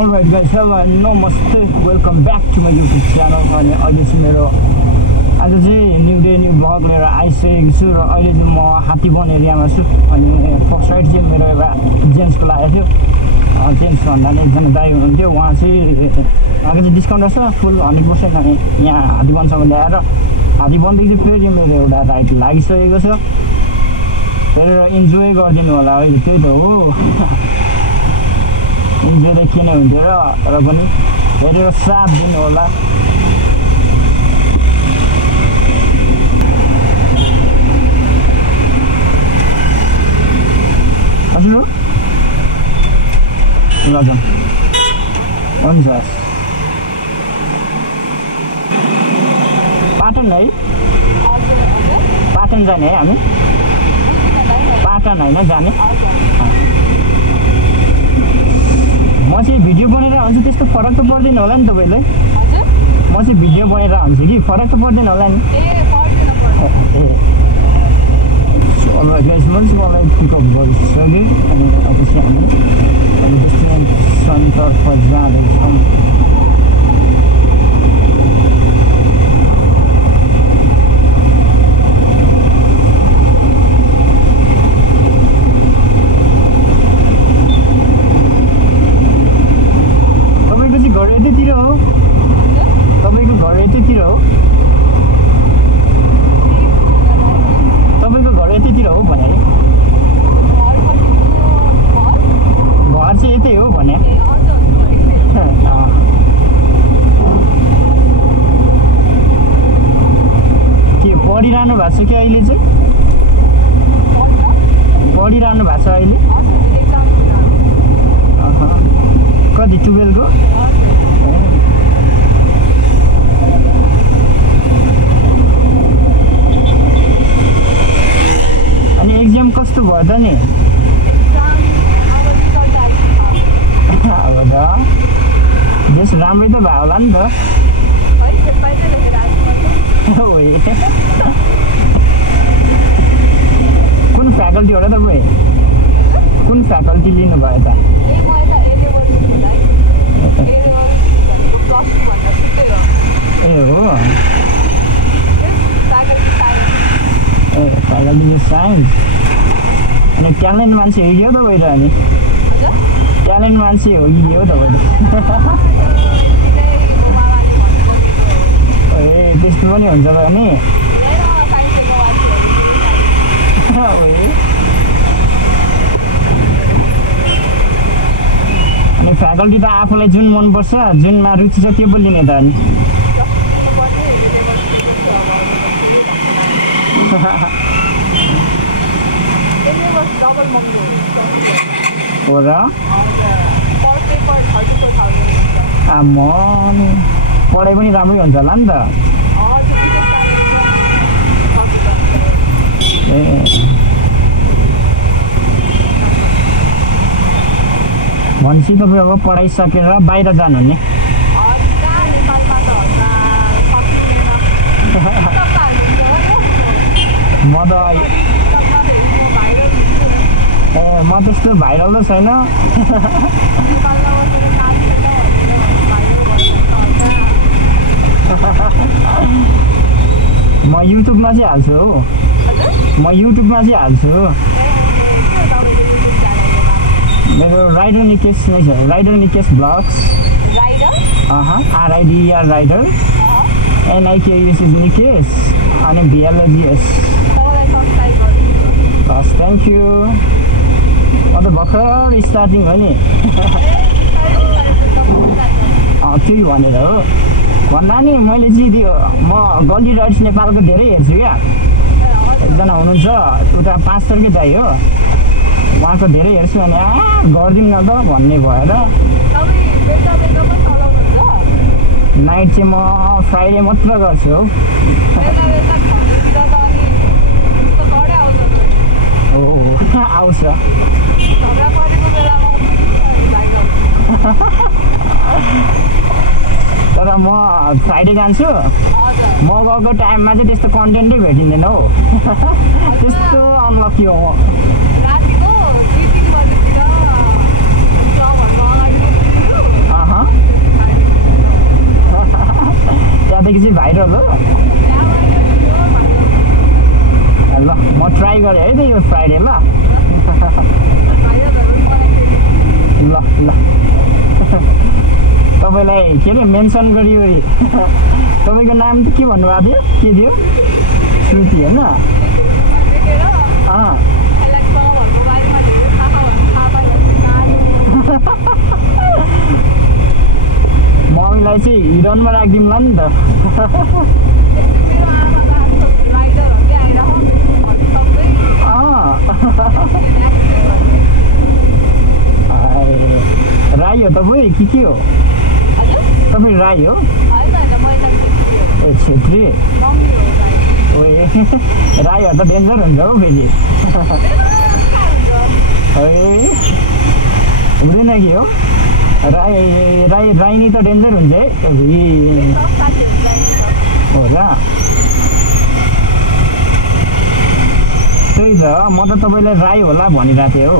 Alright guys, hello and namaste. Welcome back to my YouTube channel. अनि अहिले चाहिँ मेरो आज चाहिँ न्यू डे न्यू ब्लग लिएर आइसकेको छु र अहिले चाहिँ म हात्तीवन एरियामा छु। अनि फर्स्ट राइड चाहिँ मेरो एउटा जेन्ट्सको लागेको थियो। जेन्ट्स भन्दा नि एकजना दाइ हुनुहुन्थ्यो, उहाँ चाहिँ उहाँको चाहिँ डिस्काउन्ट रहेछ फुल 100%। अनि यहाँ हात्तीवनसम्म ल्याएर हात्तीवनदेखि चाहिँ फेरि मेरो एउटा राइड लागिसकेको छ। फेरि इन्जोय गरिदिनु होला अहिले, त्यही त हो। इन्जोय त के नै हुन्थ्यो र पनि हेरेर साथ दिनु होला। हजुर ल जाउँ, हुन्छ। पाटन है, पाटन जाने है हामी, पाटन होइन जाने। म चाहिँ भिडियो बनाएर आउँछु, त्यस्तो फरक त पर्दैन होला नि तपाईँलाई? म चाहिँ भिडियो बनाएर आउँछु कि फरक त पर्दैन होला नि? अलराइट गाइस, मलाई पिकअप गरिसकेँ। अनि अब चाहिँ हामी डेस्टिनेसनतर्फ जाँदैछौँ। घर यतैतिर हो? तपाईँको घर यतैतिर हो? तपाईँको घर यतैतिर हो भने घर चाहिँ यतै हो भने के पढिरहनु भएको छ कि अहिले चाहिँ? पढिरहनु भएको छ अहिले? कति 12 को? अनि एक्जाम कस्तो भयो त नि? जस राम्रै त भयो होला नि त। कुन फ्याकल्टी हो र तपाईँ? कुन फ्याकल्टी लिनुभयो त? ए हो, फ्याकल्टी साइन्स। अनि ट्यालेन्ट मान्छे हो कि हो तपाईँ त? अनि ट्यालेन्ट मान्छे हो कि हो तपाईँ त? ए त्यस्तो पनि हुन्छ त अनि? अनि फ्याकल्टी त आफूलाई जुन मनपर्छ, जुनमा रुचि छ त्यो पो लिने त अनि? हो र? पढाइ पनि राम्रै हुन्छ होला नि त? ए भनेपछि तपाईँ अब पढाइसकेर बाहिर जानुहुने? म त्यस्तो भाइरल त छैन। म युट्युबमा चाहिँ हाल्छु हो, म युट्युबमा चाहिँ हाल्छु। मेरो राइडर निकेश नै छ, rider Nikesh blogs. RIDER rider, NIKES Nikesh, अनि VLGS। हस्, थ्याङ्क यू। म त भर्खर स्टार्टिङ हो नि। त्यही भनेर हो भन्दा नि मैले चाहिँ त्यो म गल्ली राइड्स नेपालको धेरै हेर्छु क्या। एकजना हुनुहुन्छ उता 5 थरकै दाइ हो, उहाँको धेरै हेर्छु। अनि गरिदिउँ न त भन्ने भएर। नाइट चाहिँ म फ्राइडे मात्र गर्छु हौ। आउँछ तर म फ्राइडे जान्छु। म गएको टाइममा चाहिँ त्यस्तो कन्टेन्टै भेटिँदैन हौ। त्यस्तो अनलकी हो म। आजदेखि चाहिँ भाइरल हो ल म ट्राई गरेँ है त यो फ्राइडे ल ल ल तपाईँलाई के अरे मेन्सन गरियो तपाईँको नाम चाहिँ के भन्नुभएको थियो के थियो श्रुति होइन मम्मीलाई चाहिँ हिरोनमा राखिदिउँला नि त राई हो तपाईँ के हो तपाईँ राई हो ए छेत्री ए राईहरू त डेन्जर हुन्छ हौ फेरि ए हुँदैन कि हो राई त डेन्जर हुन्छ है हो र त्यही त म त तपाईँलाई राई होला भनिरहेको थिएँ हो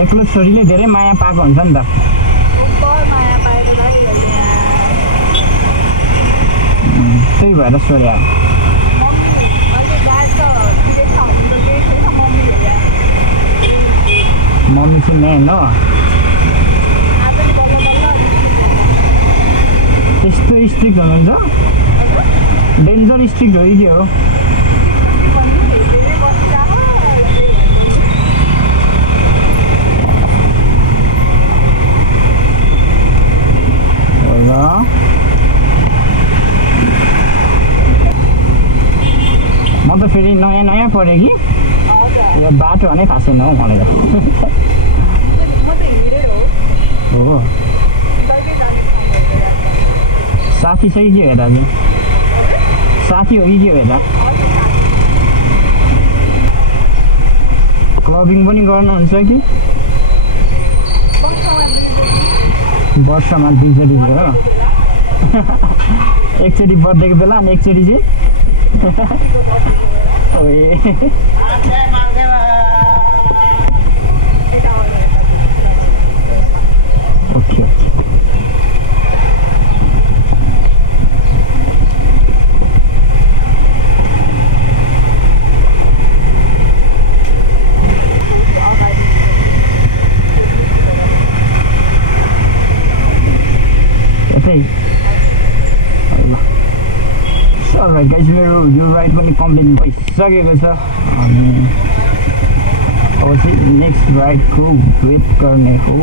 एक्लो छोरीले धेरै माया पाएको हुन्छ नि त त्यही भएर सोध्या मम्मी चाहिँ मेन हो त्यस्तो स्ट्रिक्ट हुनुहुन्छ डेन्जर स्ट्रिक्ट हो कि हो म त फेरि नयाँ परेँ कि यो बाटो नै थाहा छैन हौ मलाई हो साथी चाहिँ के हो दाजु साथी हो कि के हो यता क्लबिङ पनि गर्नुहुन्छ कि वर्षमा 2 चोटि हो एकचोटि बर्थडेको बेला अनि एकचोटि चाहिँ ओके Alright guys, मेरो यो राइड पनि कम्प्लिट भइसकेको छ अनि अब चाहिँ नेक्स्ट राइडको वेट गर्ने हो